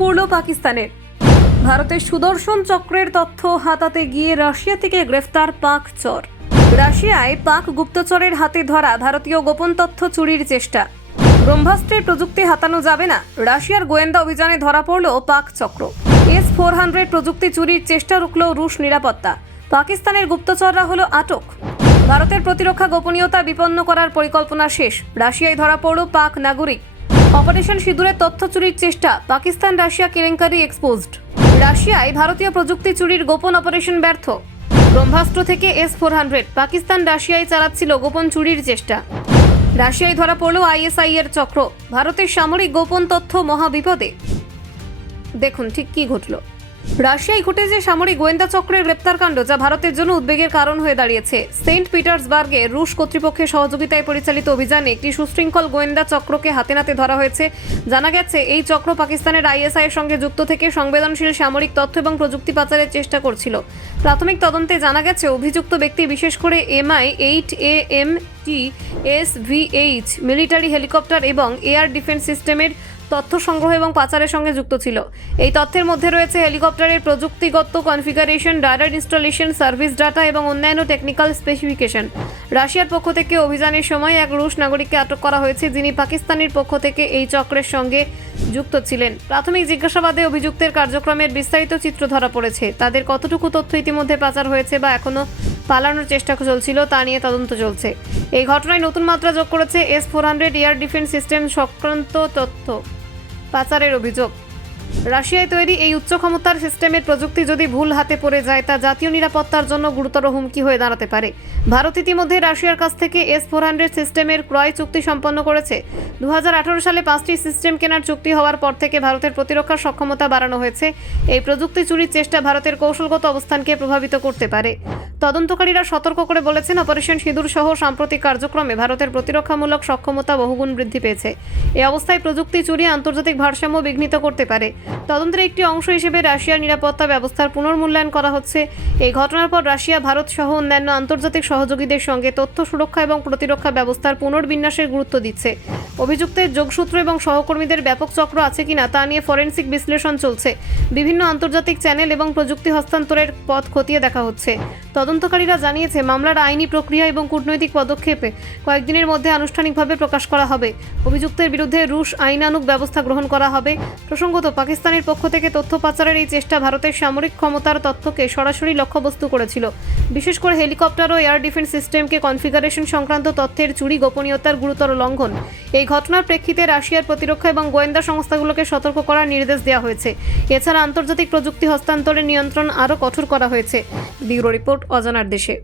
পড়ল পাকিস্তানের। ভারতের সুদর্শন চক্রের তথ্য হাতাতে গিয়ে রাশিয়া থেকে গ্রেফতার পাক চর। রাশিয়ায় পাক গুপ্তচরের হাতে ধরা ভারতীয় গোপন তথ্য চুরির চেষ্টা। ব্রহ্মাস্ত্রের প্রযুক্তি হাতানো যাবে না, রাশিয়ার গোয়েন্দা অভিযানে ধরা পড়ল পাক চক্র। S-400 প্রযুক্তি চুরির চেষ্টা রুখল রুশ নিরাপত্তা। পাকিস্তানের গুপ্তচররা হলো আটক। ভারতের প্রতিরক্ষা গোপনীয়তা বিপন্ন করার পরিকল্পনা শেষ। রাশিয়ায় ধরা পড়ল পাক নাগরিক। অপারেশন সিঁদুরের তথ্য চুরির চেষ্টা। পাকিস্তান রাশিয়া কেলেঙ্কারি এক্সপোজড। রাশিয়ায় ভারতীয় প্রযুক্তি চুরির গোপন অপারেশন ব্যর্থ। ব্রহ্মাস্ত্র থেকে S-400 পাকিস্তান রাশিয়ায় চালাচ্ছিল গোপন চুরির চেষ্টা। রাশিয়ায় ধরা পড়ল ISI এর চক্র। ভারতের সামরিক গোপন তথ্য মহাবিপদে। দেখুন ঠিক কি ঘটল। রাশিয়ায় ঘটেছে সামরিক গোয়েন্দা চক্রের গ্রেপ্তার কাণ্ড, যা ভারতের জন্য উদ্বেগের কারণ হয়ে দাঁড়িয়েছে। সেন্ট পিটার্সবার্গে রুশ কর্তৃপক্ষের সহযোগিতায় পরিচালিত অভিযানে একটি সুশৃঙ্খল গোয়েন্দা চক্রকে হাতে নাতে ধরা হয়েছে। জানা গেছে এই চক্র পাকিস্তানের ISI এর সঙ্গে যুক্ত থেকে সংবেদনশীল সামরিক তথ্য এবং প্রযুক্তি পাচারের চেষ্টা করছিল। প্রাথমিক তদন্তে জানা গেছে অভিযুক্ত ব্যক্তি বিশেষ করে Mi-8AMT-SVH মিলিটারি হেলিকপ্টার এবং এয়ার ডিফেন্স সিস্টেমের তথ্য সংগ্রহ এবং পাচারের সঙ্গে যুক্ত ছিল। এই তথ্যের মধ্যে রয়েছে হেলিকপ্টারের প্রযুক্তিগত configuration, radar installation, service data এবং অন্যান্য টেকনিক্যাল স্পেসিফিকেশন। রাশিয়ার পক্ষ থেকে অভিযানের সময় এক রুশ নাগরিককে আটক করা হয়েছে, যিনি পাকিস্তানের পক্ষ থেকে এই চক্রের সঙ্গে যুক্ত ছিলেন। প্রাথমিক জিজ্ঞাসাবাদে অভিযুক্তের কার্যক্রমের বিস্তারিত চিত্র ধরা পড়েছে। তাদের কতটুকু তথ্য ইতিমধ্যে পাচার হয়েছে বা এখনও পালানোর চেষ্টা চলছিল তা নিয়ে তদন্ত চলছে। এই ঘটনায় নতুন মাত্রা যোগ করেছে S-400 এয়ার ডিফেন্স সিস্টেম সংক্রান্ত তথ্য পাচারের অভিযোগ। রাশিয়ায় তৈরি এই উচ্চ ক্ষমতার সিস্টেমের প্রযুক্তি যদি ভুল হাতে পড়ে যায়, তা জাতীয় নিরাপত্তার জন্য গুরুতর হুমকি হয়ে দাঁড়াতে পারে। ভারত ইতিমধ্যে রাশিয়ার কাছ থেকে S-400 সিস্টেমের ক্রয় চুক্তি সম্পন্ন করেছে। 2018 সালে 5টি সিস্টেম কেনার চুক্তি হওয়ার পর থেকে ভারতের প্রতিরক্ষা সক্ষমতা বাড়ানো হয়েছে। এই প্রযুক্তি চুরির চেষ্টা ভারতের কৌশলগত অবস্থানকে প্রভাবিত করতে পারে। তদন্তকারীরা সতর্ক করে বলেছেন, অপারেশন সিঁদুর সহ সাম্প্রতিক কার্যক্রমে ভারতের প্রতিরক্ষামূলক সক্ষমতা বহুগুণ বৃদ্ধি পেয়েছে। এই অবস্থায় প্রযুক্তি চুরি আন্তর্জাতিক ভারসাম্য বিঘ্নিত করতে পারে। তদন্তের একটি অংশ হিসেবে রাশিয়ার নিরাপত্তা ব্যবস্থার পুনর্মূল্যায়ন করা হচ্ছে। এই ঘটনার পর রাশিয়া ভারত সহ অন্যান্য আন্তর্জাতিক সহযোগীদের সঙ্গে তথ্য সুরক্ষা এবং প্রতিরক্ষা ব্যবস্থার পুনর্বিন্যাসের গুরুত্ব দিচ্ছে। অভিযুক্তের যোগসূত্র এবং সহকর্মীদের ব্যাপক চক্র আছে কিনা তা নিয়ে ফরেনসিক বিশ্লেষণ চলছে। বিভিন্ন আন্তর্জাতিক চ্যানেল এবং প্রযুক্তি হস্তান্তরের পথ খতিয়ে দেখা হচ্ছে। তদন্তকারীরা জানিয়েছে, মামলার আইনি প্রক্রিয়া এবং কূটনৈতিক পদক্ষেপে কয়েকদিনের মধ্যে আনুষ্ঠানিকভাবে প্রকাশ করা হবে। অভিযুক্তের বিরুদ্ধে রুশ আইনানুগ ব্যবস্থা গ্রহণ করা হবে। প্রসঙ্গত, পাকিস্তানের পক্ষ থেকে তথ্য পাচারের এই চেষ্টা ভারতের সামরিক ক্ষমতার তথ্যকে সরাসরি লক্ষ্যবস্তু করেছিল। বিশেষ করে হেলিকপ্টার ও এয়ার ডিফেন্স সিস্টেমকে কনফিগারেশন সংক্রান্ত তথ্যের চুরি গোপনীয়তার গুরুতর লঙ্ঘন। এই ঘটনার প্রেক্ষিতে রাশিয়ার প্রতিরক্ষা এবং গোয়েন্দা সংস্থাগুলোকে সতর্ক করার নির্দেশ দেওয়া হয়েছে। এছাড়া আন্তর্জাতিক প্রযুক্তি হস্তান্তরের নিয়ন্ত্রণ আরও কঠোর করা হয়েছে। ব্যুরো রিপোর্ট, অজানার দেশে।